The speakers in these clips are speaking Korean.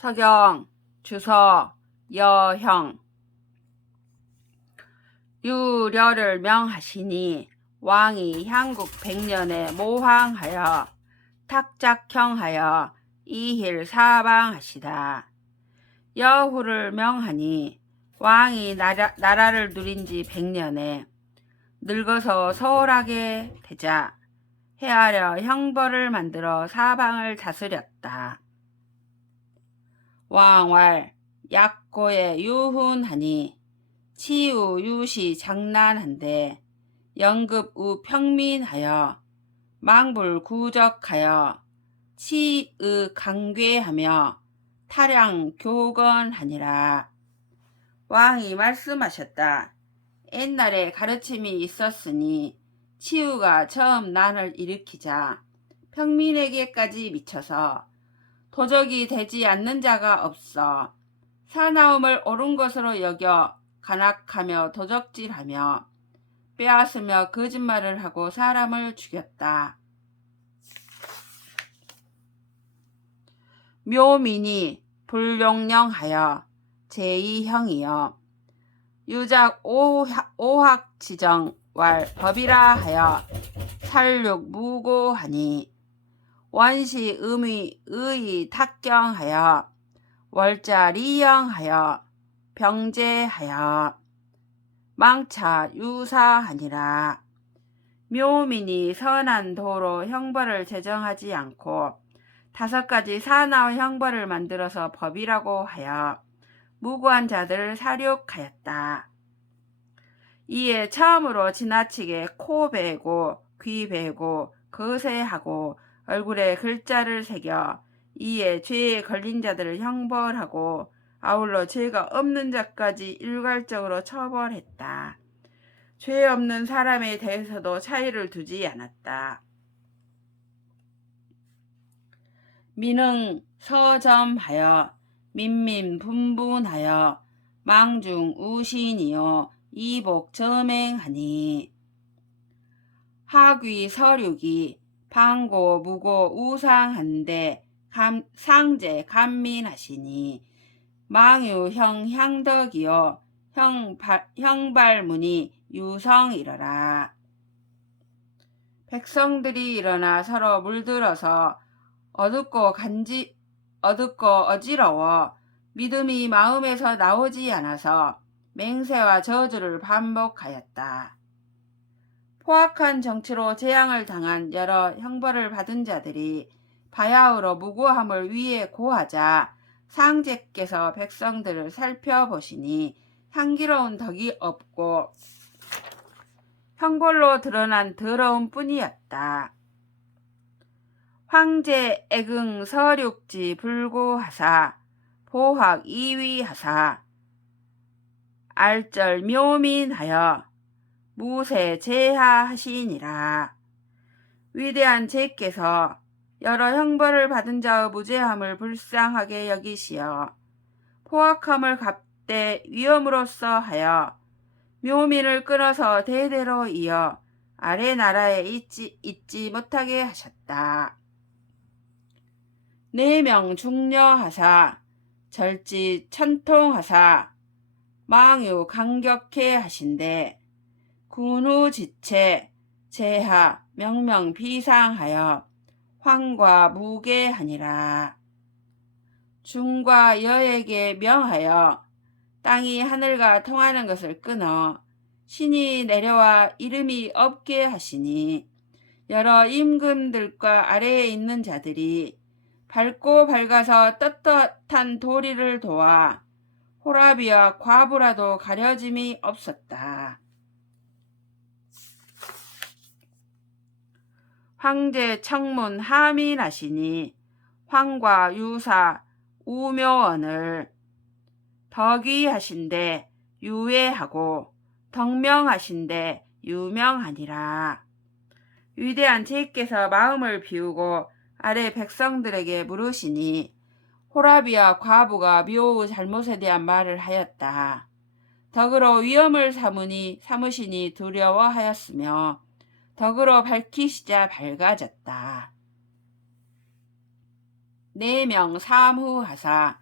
서경, 주서, 여형. 유려를 명하시니 왕이 향국 100년에 모황하여 탁작형하여 이힐 사방하시다. 여후를 명하니 왕이 나라를 누린 지 100년에 늙어서 소홀하게 되자 헤아려 형벌을 만들어 사방을 다스렸다. 왕왈 약고에 유훈하니 치우 유시 장난한데 영급 우 평민하여 망불 구적하여 치의 강괴하며 타량 교건하니라. 왕이 말씀하셨다. 옛날에 가르침이 있었으니 치우가 처음 난을 일으키자 평민에게까지 미쳐서 도적이 되지 않는 자가 없어 사나움을 옳은 것으로 여겨 간악하며 도적질하며 빼앗으며 거짓말을 하고 사람을 죽였다. 묘민이 불용령하여 제2형이여 유작 오학지정 왈 법이라 하여 살육 무고하니 원시 의의 탁경하여 월자 리영하여 병제하여 망차 유사하니라. 묘민이 선한 도로 형벌을 제정하지 않고 5가지 사나운 형벌을 만들어서 법이라고 하여 무고한 자들을 살육하였다. 이에 처음으로 지나치게 코 베고 귀 베고 거세하고 얼굴에 글자를 새겨 이에 죄에 걸린 자들을 형벌하고 아울러 죄가 없는 자까지 일괄적으로 처벌했다. 죄 없는 사람에 대해서도 차이를 두지 않았다. 민흥 서점하여 민민분분하여 망중 우신이요 이복 점행하니 하귀 서륙이 방고 무고 우상한데 상제 감민하시니 망유형 향덕이요 형발문이 유성이러라. 백성들이 일어나 서로 물들어서 어둡고 어지러워 믿음이 마음에서 나오지 않아서 맹세와 저주를 반복하였다. 포악한 정치로 재앙을 당한 여러 형벌을 받은 자들이 바야흐로 무고함을 위에 고하자 상제께서 백성들을 살펴보시니 향기로운 덕이 없고 형벌로 드러난 더러움 뿐이었다. 황제 애긍 서륙지 불고하사 보학 이위하사 알절 묘민하여 무세 제하하시니라. 위대한 제께서 여러 형벌을 받은 자의 무죄함을 불쌍하게 여기시어 포악함을 갚되 위험으로써 하여 묘민을 끊어서 대대로 이어 아래 나라에 있지 못하게 하셨다. 4명 중려하사 절지 천통하사 망유 강격해 하신데 군우지체 제하 명명 비상하여 황과 무계하니라. 중과 여에게 명하여 땅이 하늘과 통하는 것을 끊어 신이 내려와 이름이 없게 하시니 여러 임금들과 아래에 있는 자들이 밝고 밝아서 떳떳한 도리를 도와 호라비와 과부라도 가려짐이 없었다. 황제 청문 하민하시니 황과 유사 우묘언을 덕위하신데 유예하고 덕명하신데 유명하니라. 위대한 제께서 마음을 비우고 아래 백성들에게 물으시니 호라비와 과부가 묘의 잘못에 대한 말을 하였다. 덕으로 위험을 삼으시니 두려워하였으며 덕으로 밝히시자 밝아졌다. 4명 사무하사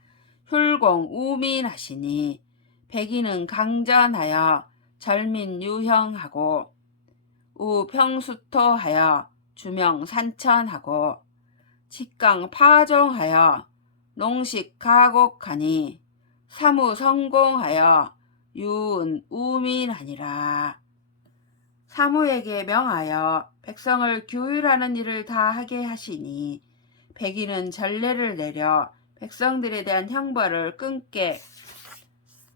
훌공 우민하시니 백인은 강전하여 절민 유형하고 우평수토하여 주명 산천하고 직강 파종하여 농식 가곡하니 사무 성공하여 유은 우민하니라. 사무에게 명하여 백성을 규율하는 일을 다 하게 하시니 백인은 전례를 내려 백성들에 대한 형벌을 끊게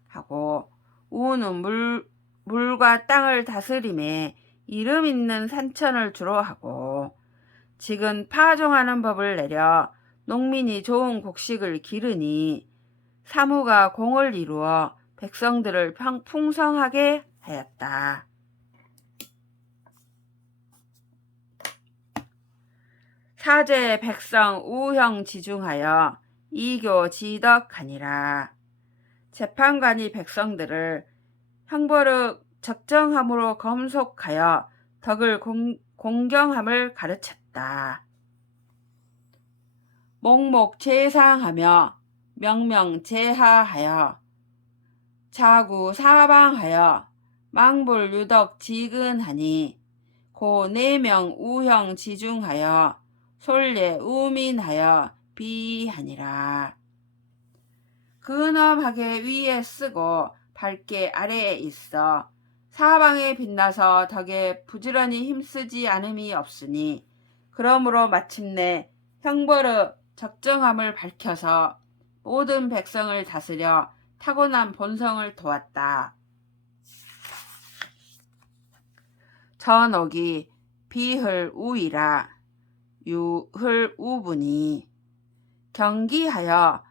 하고 우는 물과 땅을 다스림에 이름 있는 산천을 주로 하고 지금 파종하는 법을 내려 농민이 좋은 곡식을 기르니 사무가 공을 이루어 백성들을 풍성하게 하였다. 사제 백성 우형 지중하여 이교 지덕하니라. 재판관이 백성들을 형벌의 적정함으로 검속하여 덕을 공경함을 가르쳤다. 목목 제상하며 명명 제하하여 자구 사방하여 망불 유덕 지근하니 고 내명 우형 지중하여 솔례 우민하여 비하니라. 근엄하게 위에 쓰고 밝게 아래에 있어 사방에 빛나서 덕에 부지런히 힘쓰지 않음이 없으니 그러므로 마침내 형벌의 적정함을 밝혀서 모든 백성을 다스려 타고난 본성을 도왔다. 전옥이 비흘 우이라 유흘 우분이 경기하여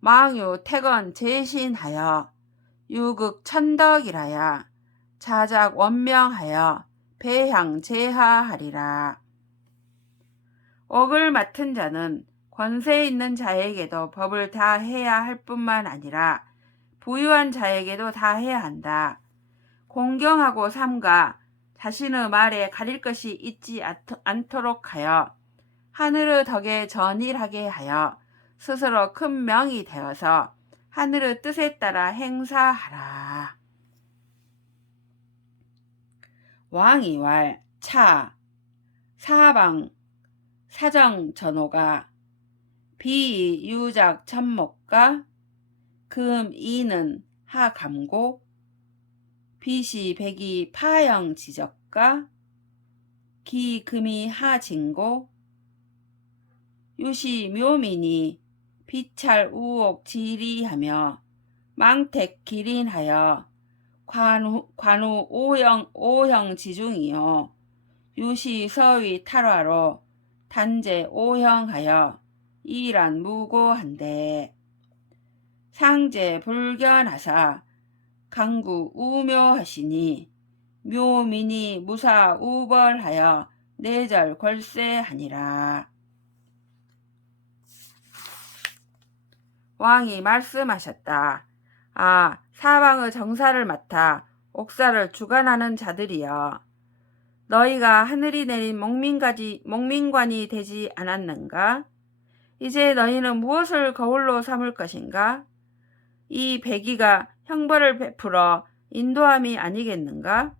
망유 태건 제신하여 유극 천덕이라야 자작 원명하여 배향 제하하리라. 옥을 맡은 자는 권세 있는 자에게도 법을 다 해야 할 뿐만 아니라 부유한 자에게도 다 해야 한다. 공경하고 삼가 자신의 말에 가릴 것이 있지 않도록 하여 하늘의 덕에 전일하게 하여 스스로 큰 명이 되어서 하늘의 뜻에 따라 행사하라. 왕이왈 차 사방 사정 전호가 비 유작 천목가 금 이는 하감고 비시 백이 파영 지적가 기 금이 하진고 유시 묘민이 비찰 우옥 지리하며 망택 기린하여 관우 오형 지중이요 유시 서위 탈화로 단제 오형하여 이란 무고한데 상제 불견하사 강구 우묘하시니 묘민이 무사 우벌하여 내절 걸세하니라. 왕이 말씀하셨다. 아, 사방의 정사를 맡아 옥사를 주관하는 자들이여, 너희가 하늘이 내린 목민관이 되지 않았는가? 이제 너희는 무엇을 거울로 삼을 것인가? 이 백의가 형벌을 베풀어 인도함이 아니겠는가?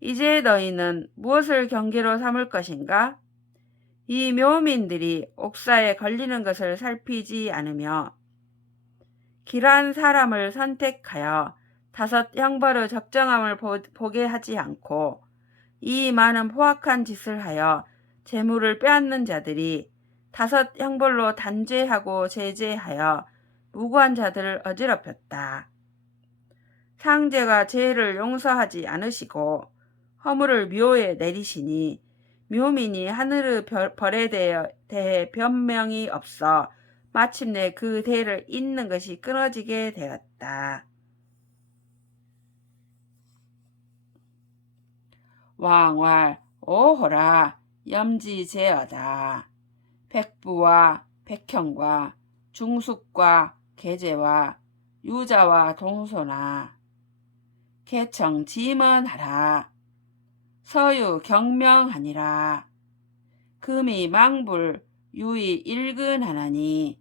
이제 너희는 무엇을 경계로 삼을 것인가? 이 묘민들이 옥사에 걸리는 것을 살피지 않으며 길한 사람을 선택하여 다섯 형벌의 적정함을 보게 하지 않고 이 많은 포악한 짓을 하여 재물을 빼앗는 자들이 다섯 형벌로 단죄하고 제재하여 무고한 자들을 어지럽혔다. 상제가 죄를 용서하지 않으시고 허물을 묘에 내리시니 묘민이 하늘의 벌에 대해 변명이 없어 마침내 그 대를 잇는 것이 끊어지게 되었다. 왕왈 오호라 염지제어다. 백부와 백형과 중숙과 계제와 유자와 동소나 개청 지먼하라. 서유 경명하니라. 금이 망불 유이 일근하나니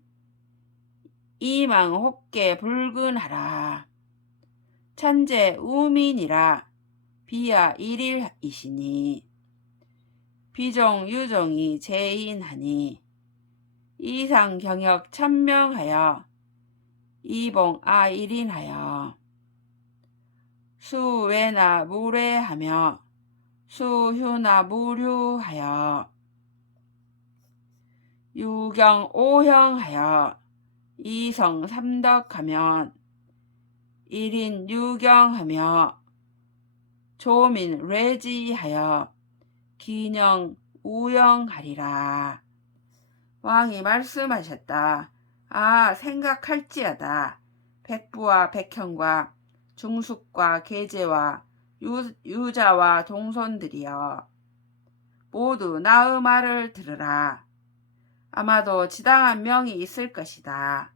이망 혹계 불근하라. 천재 우민이라 비야 일일이시니 비종 유종이 제인하니 이상 경역 천명하여 이봉 아일인하여 수외나 무례하며 수휴나 무류하여 유경 오형하여 이성 삼덕하면 일인 유경하며 조민 례지하여 기령 우영하리라. 왕이 말씀하셨다. 아, 생각할지어다. 백부와 백형과 중숙과 계제와 유자와 동손들이여 모두 나의 말을 들으라. 아마도 지당한 명이 있을 것이다.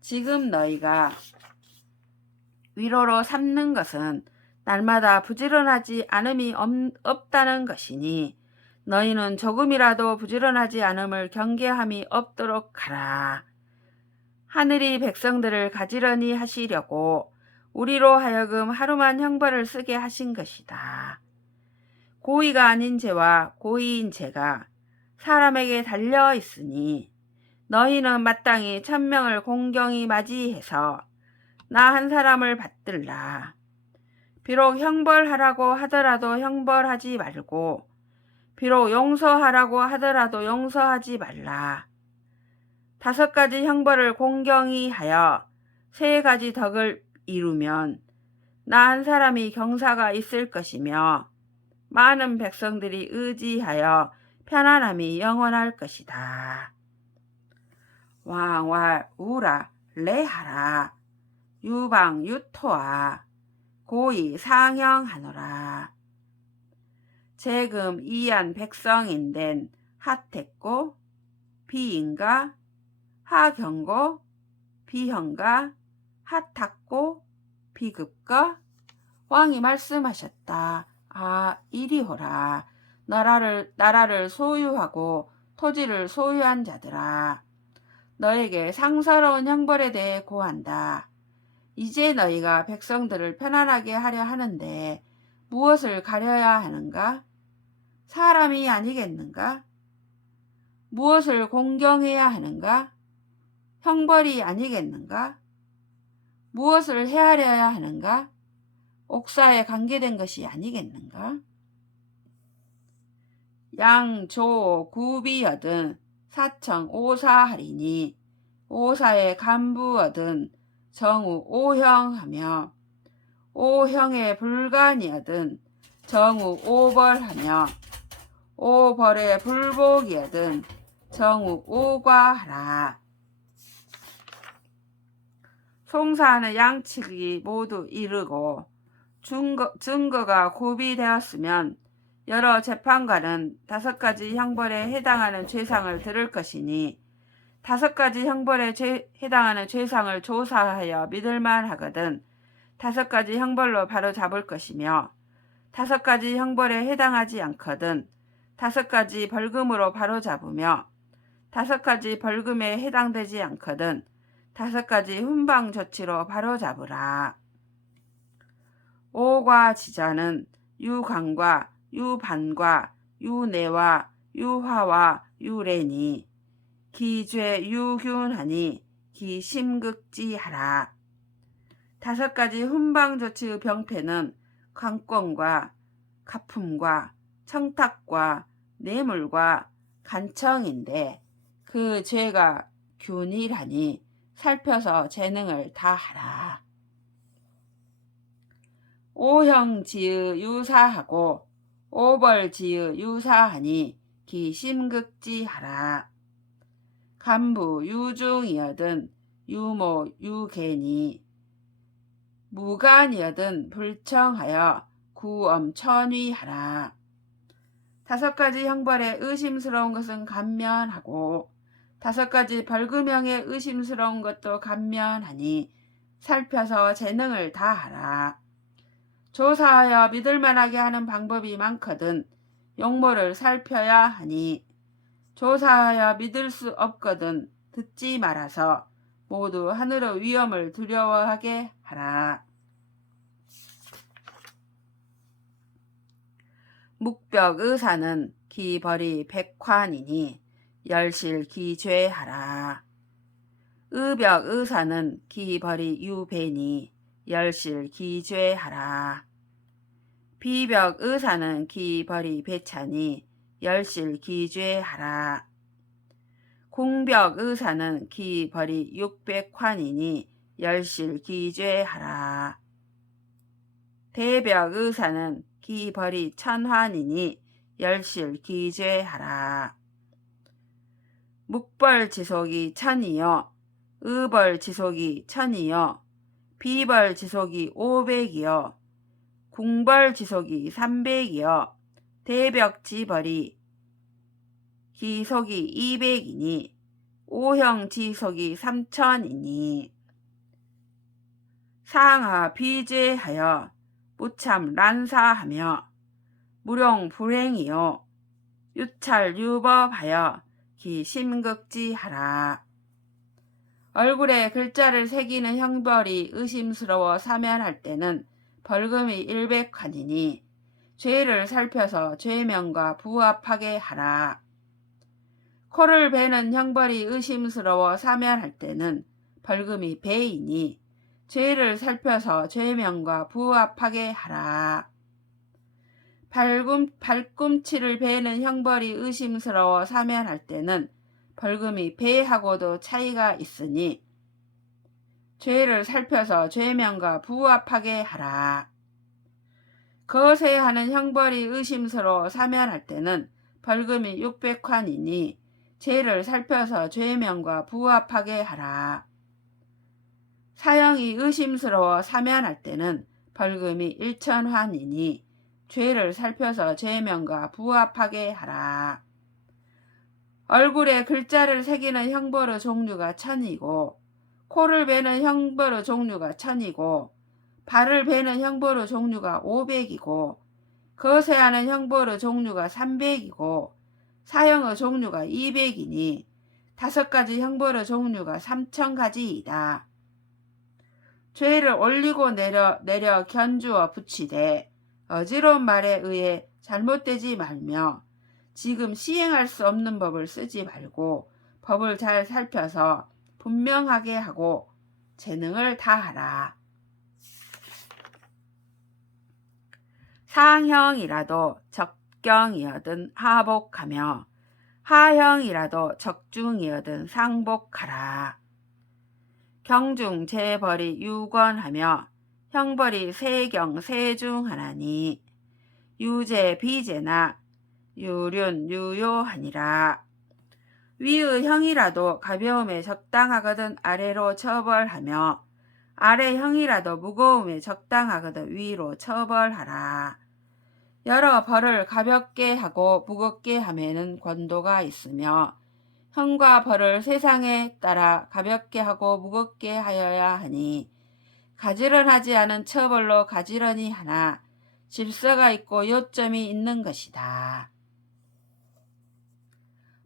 지금 너희가 위로로 삼는 것은 날마다 부지런하지 않음이 없다는 것이니 너희는 조금이라도 부지런하지 않음을 경계함이 없도록 하라. 하늘이 백성들을 가지런히 하시려고 우리로 하여금 하루만 형벌을 쓰게 하신 것이다. 고의가 아닌 죄와 고의인 죄가 사람에게 달려 있으니 너희는 마땅히 천명을 공경히 맞이해서 나 한 사람을 받들라. 비록 형벌하라고 하더라도 형벌하지 말고 비록 용서하라고 하더라도 용서하지 말라. 5가지 형벌을 공경히 하여 3가지 덕을 이루면 나 한 사람이 경사가 있을 것이며 많은 백성들이 의지하여 편안함이 영원할 것이다. 왕왈 우라 레하라. 유방 유토아 고이 상형하노라. 재금 이안 백성인된 하택고 비인가 하경고 비형가 하탁고 비급거. 왕이 말씀하셨다. 아, 이리호라. 나라를 소유하고 토지를 소유한 자들아. 너에게 상서로운 형벌에 대해 고한다. 이제 너희가 백성들을 편안하게 하려 하는데 무엇을 가려야 하는가? 사람이 아니겠는가? 무엇을 공경해야 하는가? 형벌이 아니겠는가? 무엇을 헤아려야 하는가? 옥사에 관계된 것이 아니겠는가? 양조 구비여든 사청 오사하리니 오사의 간부여든 정우 오형하며 오형의 불간이여든 정우 오벌하며 오벌의 불복이여든 정우 오과하라. 송사하는 양측이 모두 이르고 증거가 고비되었으면 여러 재판관은 5가지 형벌에 해당하는 죄상을 들을 것이니 5가지 형벌에 해당하는 죄상을 조사하여 믿을만 하거든 5가지 형벌로 바로 잡을 것이며 5가지 형벌에 해당하지 않거든 5가지 벌금으로 바로 잡으며 5가지 벌금에 해당되지 않거든 5가지 훈방 조치로 바로 잡으라. 오과 지자는 유관과 유반과 유내와 유화와 유래니 기죄 유균하니 기심극지하라. 5가지 훈방조치의 병폐는 관권과 가품과 청탁과 뇌물과 간청인데 그 죄가 균일하니 살펴서 재능을 다하라. 오형지의 유사하고 오벌지의 유사하니 기심극지하라. 간부 유중이여든 유모 유개니 무간이여든 불청하여 구엄천위하라. 5가지 형벌에 의심스러운 것은 감면하고 5가지 벌금형에 의심스러운 것도 감면하니 살펴서 재능을 다하라. 조사하여 믿을만하게 하는 방법이 많거든 용모를 살펴야 하니 조사하여 믿을 수 없거든 듣지 말아서 모두 하늘의 위엄을 두려워하게 하라. 묵벽의사는 기벌이 백환이니 열실 기죄하라. 의벽의사는 기벌이 유배니 열실 기죄하라. 비벽의사는 기벌이 배차니 열실 기죄하라. 공벽의사는 기벌이 육백환이니 열실 기죄하라. 대벽의사는 기벌이 천환이니 열실 기죄하라. 묵벌지속이 천이요 의벌지속이 천이요 비벌지속이 500이요 궁벌지속이 300이요 대벽지벌이 기속이 200이니 오형지속이 3000이니 상하 비죄하여 무참 란사하며 무룡 불행이요 유찰 유법하여 기심극지하라. 얼굴에 글자를 새기는 형벌이 의심스러워 사면할 때는 벌금이 100환이니 죄를 살펴서 죄명과 부합하게 하라. 코를 베는 형벌이 의심스러워 사면할 때는 벌금이 배이니 죄를 살펴서 죄명과 부합하게 하라. 발꿈치를 베는 형벌이 의심스러워 사면할 때는 벌금이 배하고도 차이가 있으니 죄를 살펴서 죄명과 부합하게 하라. 거세하는 형벌이 의심스러워 사면할 때는 벌금이 600환이니 죄를 살펴서 죄명과 부합하게 하라. 사형이 의심스러워 사면할 때는 벌금이 1000환이니 죄를 살펴서 죄명과 부합하게 하라. 얼굴에 글자를 새기는 형벌의 종류가 1000이고 코를 베는 형벌의 종류가 1000이고 발을 베는 형벌의 종류가 500이고 거세하는 형벌의 종류가 300이고 사형의 종류가 200이니 5가지 형벌의 종류가 3000가지이다. 죄를 올리고 내려 견주어 붙이되 어지러운 말에 의해 잘못되지 말며 지금 시행할 수 없는 법을 쓰지 말고 법을 잘 살펴서 분명하게 하고 재능을 다하라. 상형이라도 적경이어든 하복하며 하형이라도 적중이어든 상복하라. 경중 재벌이 유권하며 형벌이 세경 세중하나니 유재 비재나 유륜 유효하니라. 위의 형이라도 가벼움에 적당하거든 아래로 처벌하며 아래 형이라도 무거움에 적당하거든 위로 처벌하라. 여러 벌을 가볍게 하고 무겁게 하면은 권도가 있으며 형과 벌을 세상에 따라 가볍게 하고 무겁게 하여야 하니 가지런하지 않은 처벌로 가지런히 하나 질서가 있고 요점이 있는 것이다.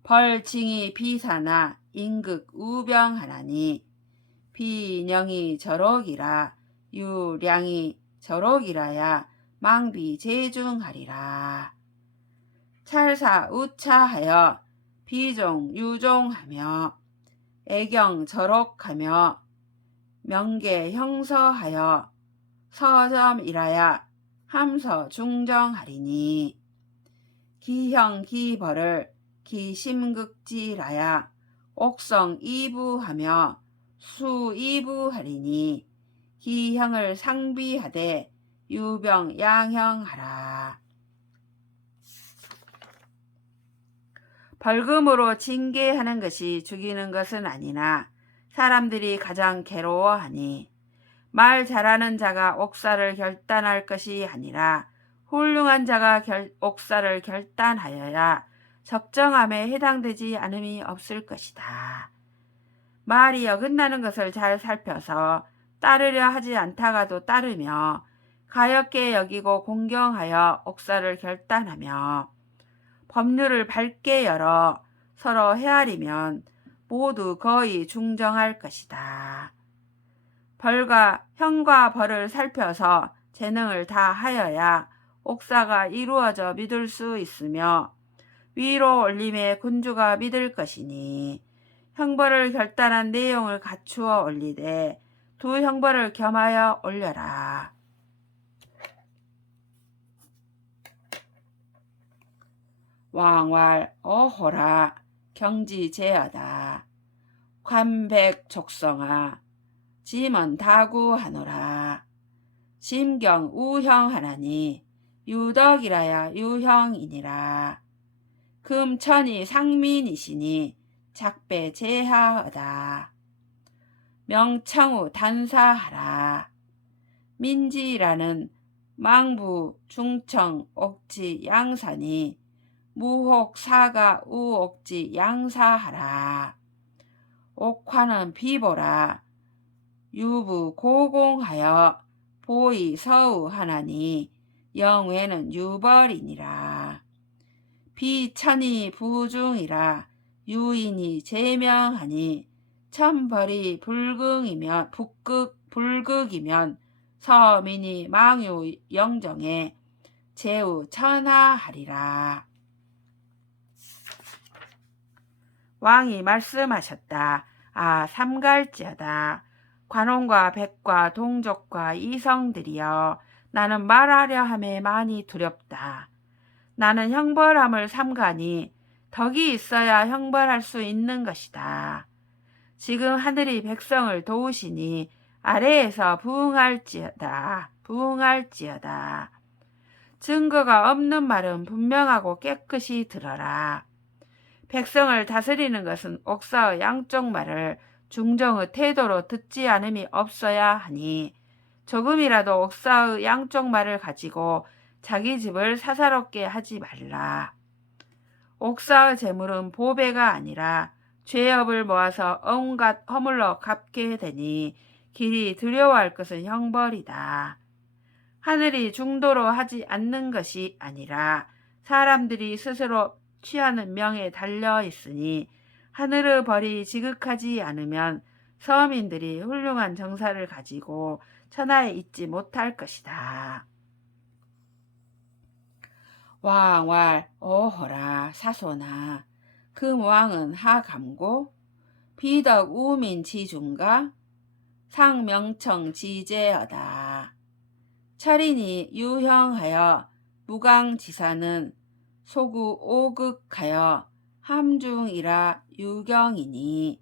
벌징이 비사나 임극 우병하나니 비령이 저록이라 유량이 저록이라야 망비 제중하리라. 찰사 우차하여 비종 유종하며 애경 저록하며 명계 형서하여 서점이라야 함서 중정하리니 기형 기벌을 기심극지라야 옥성 이부하며 수 이부하리니 기형을 상비하되 유병 양형하라. 벌금으로 징계하는 것이 죽이는 것은 아니나 사람들이 가장 괴로워하니 말 잘하는 자가 옥사를 결단할 것이 아니라 훌륭한 자가 옥사를 결단하여야 적정함에 해당되지 않음이 없을 것이다. 말이 어긋나는 것을 잘 살펴서 따르려 하지 않다가도 따르며 가엾게 여기고 공경하여 옥사를 결단하며 법률을 밝게 열어 서로 헤아리면 모두 거의 중정할 것이다. 형과 벌을 살펴서 재능을 다 하여야 옥사가 이루어져 믿을 수 있으며 위로 올림의 군주가 믿을 것이니 형벌을 결단한 내용을 갖추어 올리되 두 형벌을 겸하여 올려라. 왕왈 어호라 경지제하다. 관백 족성아 짐은 다구하노라. 심경 우형하나니 유덕이라야 유형이니라. 금천이 상민이시니 작배 제하하다. 명청우 단사하라. 민지라는 망부 중청 옥지 양산이 무혹 사가 우옥지 양사하라. 옥화는 비보라. 유부 고공하여 보이 서우하나니 영외는 유벌이니라. 비천이 부중이라 유인이 제명하니 천벌이 불극이면 서민이 망유 영정에 제우 천하하리라. 왕이 말씀하셨다. 삼갈지어다. 관원과 백과 동족과 이성들이여 나는 말하려 함에 많이 두렵다. 나는 형벌함을 삼가니 덕이 있어야 형벌할 수 있는 것이다. 지금 하늘이 백성을 도우시니 아래에서 부응할지어다. 증거가 없는 말은 분명하고 깨끗이 들어라. 백성을 다스리는 것은 옥사의 양쪽 말을 중정의 태도로 듣지 않음이 없어야 하니 조금이라도 옥사의 양쪽 말을 가지고 자기 집을 사사롭게 하지 말라. 옥사의 재물은 보배가 아니라 죄업을 모아서 온갖 허물로 갚게 되니 길이 두려워할 것은 형벌이다. 하늘이 중도로 하지 않는 것이 아니라 사람들이 스스로 취하는 명에 달려 있으니 하늘의 벌이 지극하지 않으면 서민들이 훌륭한 정사를 가지고 천하에 있지 못할 것이다. 왕왈 어허라 사소나 금왕은 하감고 비덕 우민 지중가 상명청 지제하다. 철인이 유형하여 무강지사는 소구 오극하여 함중이라 유경이니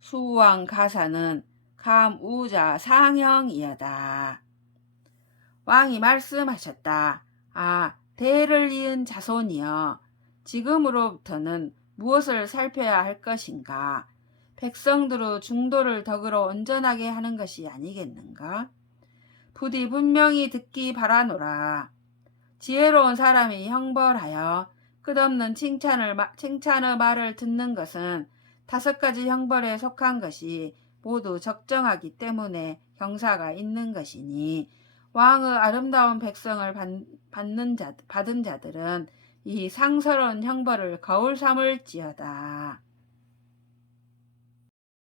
수왕 가사는 감우자 상형이여다. 왕이 말씀하셨다. 대를 이은 자손이여 지금으로부터는 무엇을 살펴야 할 것인가? 백성들의 중도를 덕으로 온전하게 하는 것이 아니겠는가? 부디 분명히 듣기 바라노라. 지혜로운 사람이 형벌하여 끝없는 칭찬의 말을 듣는 것은 5가지 형벌에 속한 것이 모두 적정하기 때문에 경사가 있는 것이니 왕의 아름다운 백성을 받은 자들은 이 상스러운 형벌을 거울 삼을지어다.